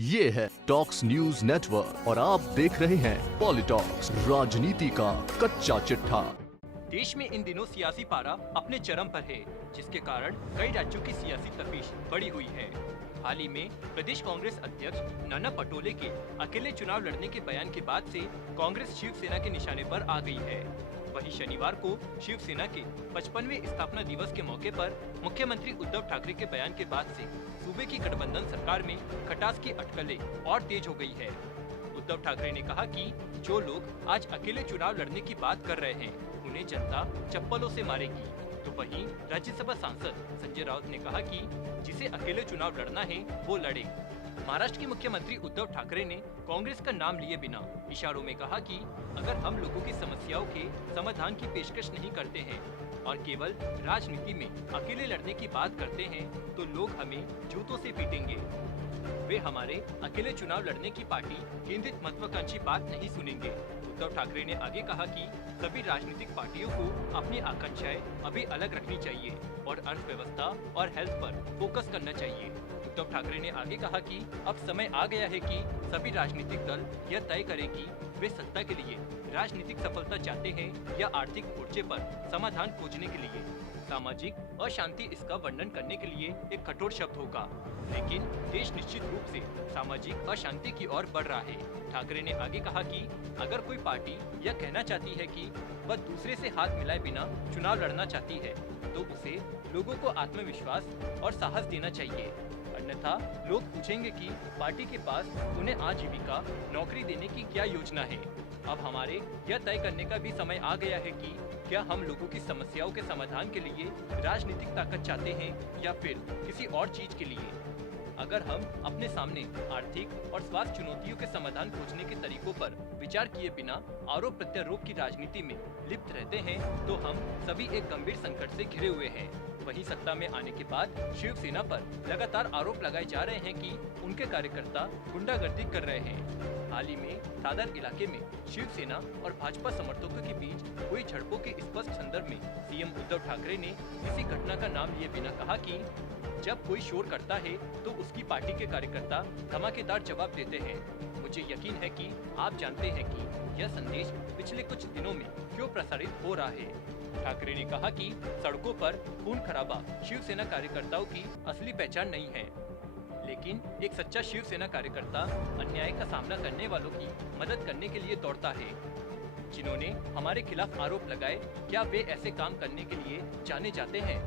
ये है talks news network और आप देख रहे हैं पॉलिटॉक्स, राजनीति का कच्चा चिट्ठा। देश में इन दिनों सियासी पारा अपने चरम पर है, जिसके कारण कई राज्यों की सियासी तपिश बढ़ी हुई है। हाल ही में प्रदेश कांग्रेस अध्यक्ष नाना पटोले के अकेले चुनाव लड़ने के बयान के बाद से कांग्रेस शिवसेना के निशाने पर आ गई है। वहीं शनिवार को शिवसेना के 55वें स्थापना दिवस के मौके पर मुख्यमंत्री उद्धव ठाकरे के बयान के बाद से सूबे की गठबंधन सरकार में खटास की अटकलें और तेज हो गई है। उद्धव ठाकरे ने कहा कि जो लोग आज अकेले चुनाव लड़ने की बात कर रहे हैं, उन्हें जनता चप्पलों से मारेगी। तो वहीं राज्यसभा सांसद संजय राउत ने कहा कि जिसे अकेले चुनाव लड़ना है वो लड़े। महाराष्ट्र के मुख्यमंत्री उद्धव ठाकरे ने कांग्रेस का नाम लिए बिना इशारों में कहा कि अगर हम लोगों की समस्याओं के समाधान की पेशकश नहीं करते हैं और केवल राजनीति में अकेले लड़ने की बात करते हैं तो लोग हमें जूतों से पीटेंगे। वे हमारे अकेले चुनाव लड़ने की पार्टी केंद्रित महत्वाकांक्षी बात नहीं सुनेंगे। उद्धव ठाकरे ने आगे कहा कि सभी राजनीतिक पार्टियों को अपनी आकांक्षाएं अभी अलग रखनी चाहिए और अर्थव्यवस्था और हेल्थ पर फोकस करना चाहिए। उद्धव ठाकरे ने आगे कहा कि अब समय आ गया है कि सभी राजनीतिक दल यह तय करें कि वे सत्ता के लिए राजनीतिक सफलता चाहते हैं या आर्थिक मोर्चे पर समाधान खोजने के लिए। सामाजिक अशांति इसका वर्णन करने के लिए एक कठोर शब्द होगा, लेकिन देश निश्चित रूप से सामाजिक अशांति की ओर बढ़ रहा है। ठाकरे ने आगे कहा कि अगर कोई पार्टी यह कहना चाहती है कि वह दूसरे से हाथ मिलाए बिना चुनाव लड़ना चाहती है, तो उसे लोगों को आत्मविश्वास और साहस देना चाहिए। अन्यथा लोग पूछेंगे कि पार्टी के पास उन्हें आजीविका नौकरी देने की क्या योजना है। अब हमारे यह तय करने का भी समय आ गया है कि क्या हम लोगों की समस्याओं के समाधान के लिए राजनीतिक ताकत चाहते हैं या फिर किसी और चीज के लिए। अगर हम अपने सामने आर्थिक और स्वास्थ्य चुनौतियों के समाधान खोजने के तरीकों पर विचार किए बिना आरोप प्रत्यारोप की राजनीति में लिप्त रहते हैं तो हम सभी एक गंभीर संकट से घिरे हुए हैं। वहीं सत्ता में आने के बाद शिवसेना पर लगातार आरोप लगाए जा रहे हैं कि उनके कार्यकर्ता गुंडागर्दी कर रहे हैं। हाल ही में दादर इलाके में शिवसेना और भाजपा समर्थकों के बीच हुई झड़पों के स्पष्ट संदर्भ में सीएम उद्धव ठाकरे ने किसी घटना का नाम लिए बिना कहा कि जब कोई शोर करता है तो उसकी पार्टी के कार्यकर्ता धमाकेदार जवाब देते हैं। मुझे यकीन है कि आप जानते हैं कि यह संदेश पिछले कुछ दिनों में क्यों प्रसारित हो रहा है। ठाकरे ने कहा कि सड़कों पर खून खराबा शिवसेना कार्यकर्ताओं की असली पहचान नहीं है, लेकिन एक सच्चा शिवसेना कार्यकर्ता अन्याय का सामना करने वालों की मदद करने के लिए दौड़ता है। जिन्होंने हमारे खिलाफ आरोप लगाए, क्या वे ऐसे काम करने के लिए जाने जाते हैं?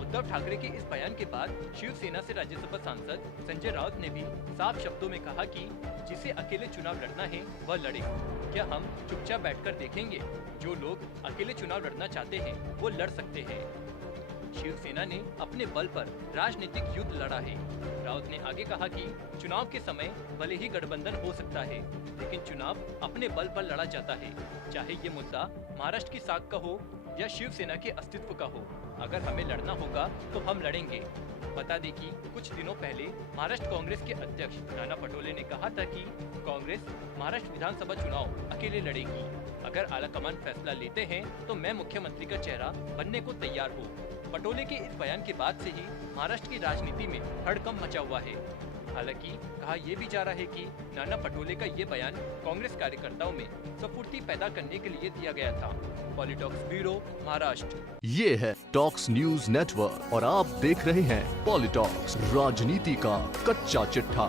उद्धव ठाकरे के इस बयान के बाद शिवसेना से राज्यसभा सांसद संजय राउत ने भी साफ शब्दों में कहा कि जिसे अकेले चुनाव लड़ना है वह लड़े। क्या हम चुपचाप बैठकर देखेंगे? जो लोग अकेले चुनाव लड़ना चाहते हैं वो लड़ सकते हैं। शिवसेना ने अपने बल पर राजनीतिक युद्ध लड़ा है। राउत ने आगे कहा कि चुनाव के समय भले ही गठबंधन हो सकता है, लेकिन चुनाव अपने बल पर लड़ा जाता है, चाहे ये मुद्दा महाराष्ट्र की साख का हो या शिवसेना के अस्तित्व का हो। अगर हमें लड़ना होगा तो हम लड़ेंगे। बता दें कि कुछ दिनों पहले महाराष्ट्र कांग्रेस के अध्यक्ष नाना पटोले ने कहा था कि कांग्रेस महाराष्ट्र विधानसभा चुनाव अकेले लड़ेगी। अगर आलाकमान फैसला लेते हैं तो मैं मुख्यमंत्री का चेहरा बनने को तैयार हूँ। पटोले के इस बयान के बाद से ही महाराष्ट्र की राजनीति में हड़कंप मचा हुआ है। हालांकि कहा यह भी जा रहा है कि नाना पटोले का ये बयान कांग्रेस कार्यकर्ताओं में स्फूर्ति पैदा करने के लिए दिया गया था। पॉलिटॉक्स ब्यूरो, महाराष्ट्र। ये है टॉक्स न्यूज नेटवर्क और आप देख रहे हैं पॉलिटॉक्स, राजनीति का कच्चा चिट्ठा।